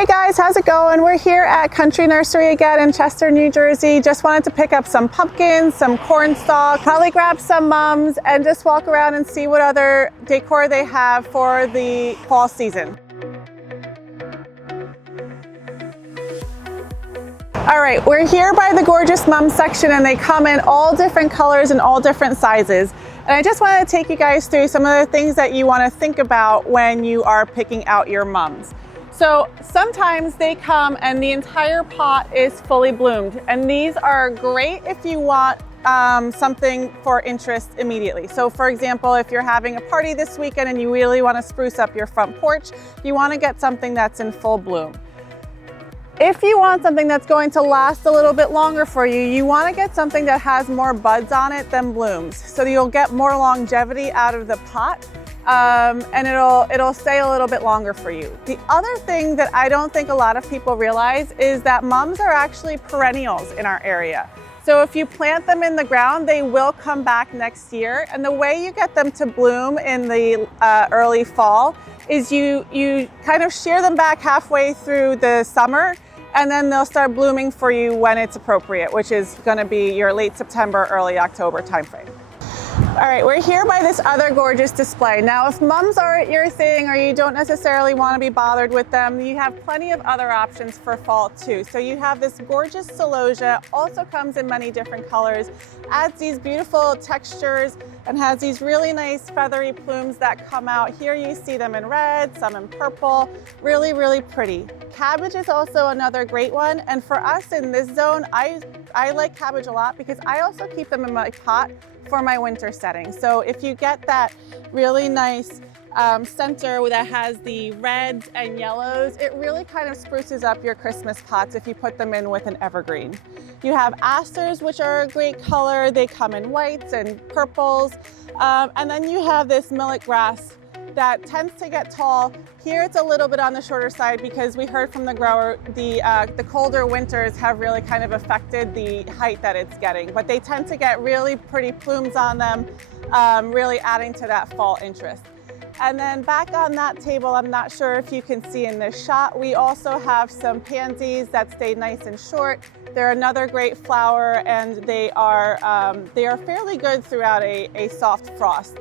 Hey guys, how's it going? We're here at Country Nursery again in Chester, New Jersey. Just wanted to pick up some pumpkins, some corn stalks, probably grab some mums, and just walk around and see what other decor they have for the fall season. All right, we're here by the Gorgeous Mum section, and they come in all different colors and all different sizes. And I just wanted to take you guys through some of the things that you want to think about when you are picking out your mums. So sometimes they come and the entire pot is fully bloomed, and these are great if you want something for interest immediately. So for example, if you're having a party this weekend and you really want to spruce up your front porch, you want to get something that's in full bloom. If you want something that's going to last a little bit longer for you, you want to get something that has more buds on it than blooms, so you'll get more longevity out of the pot. And it'll stay a little bit longer for you. The other thing that I don't think a lot of people realize is that mums are actually perennials in our area. So if you plant them in the ground, they will come back next year. And the way you get them to bloom in the early fall is you kind of shear them back halfway through the summer, and then they'll start blooming for you when it's appropriate, which is going to be your late September, early October timeframe. All right, we're here by this other gorgeous display. Now, if mums aren't your thing or you don't necessarily want to be bothered with them, you have plenty of other options for fall too. So you have this gorgeous celosia, also comes in many different colors, adds these beautiful textures, and has these really nice feathery plumes that come out. Here you see them in red, some in purple, really, really pretty. Cabbage is also another great one. And for us in this zone, I like cabbage a lot because I also keep them in my pot for my winter setting. So if you get that really nice center that has the reds and yellows, it really kind of spruces up your Christmas pots if you put them in with an evergreen. You have asters, which are a great color. They come in whites and purples. And then you have this millet grass that tends to get tall. Here it's a little bit on the shorter side because we heard from the grower the colder winters have really kind of affected the height that it's getting, but they tend to get really pretty plumes on them, really adding to that fall interest. And then back on that table, I'm not sure if you can see in this shot, we also have some pansies that stay nice and short. They're another great flower, and they are fairly good throughout a soft frost.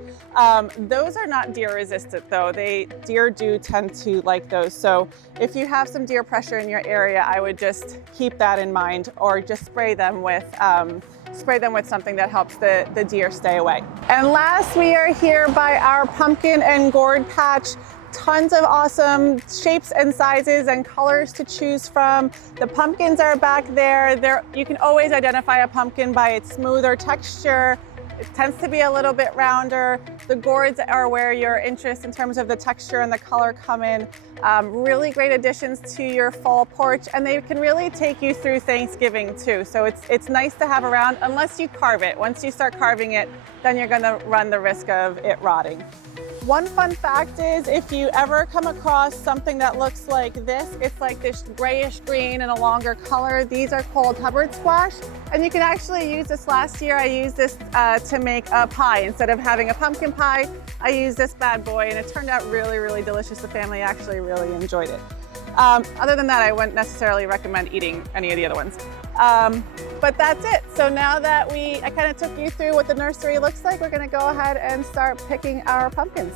Those are not deer resistant though. Deer do tend to like those. So if you have some deer pressure in your area, I would just keep that in mind, or just spray them with something that helps the deer stay away. And last, we are here by our pumpkin and gourd patch. Tons of awesome shapes and sizes and colors to choose from. The pumpkins are back there. You can always identify a pumpkin by its smoother texture. It tends to be a little bit rounder. The gourds are where your interest in terms of the texture and the color come in. Really great additions to your fall porch, and they can really take you through Thanksgiving too. So it's nice to have around, unless you carve it. Once you start carving it, then you're gonna run the risk of it rotting. One fun fact is, if you ever come across something that looks like this, it's like this grayish green and a longer color. These are called Hubbard squash, and you can actually use this. Last year I used this to make a pie. Instead of having a pumpkin pie, I used this bad boy, and it turned out really, really delicious. The family actually really enjoyed it. Other than that, I wouldn't necessarily recommend eating any of the other ones. But that's it. So now that I kind of took you through what the nursery looks like, we're going to go ahead and start picking our pumpkins.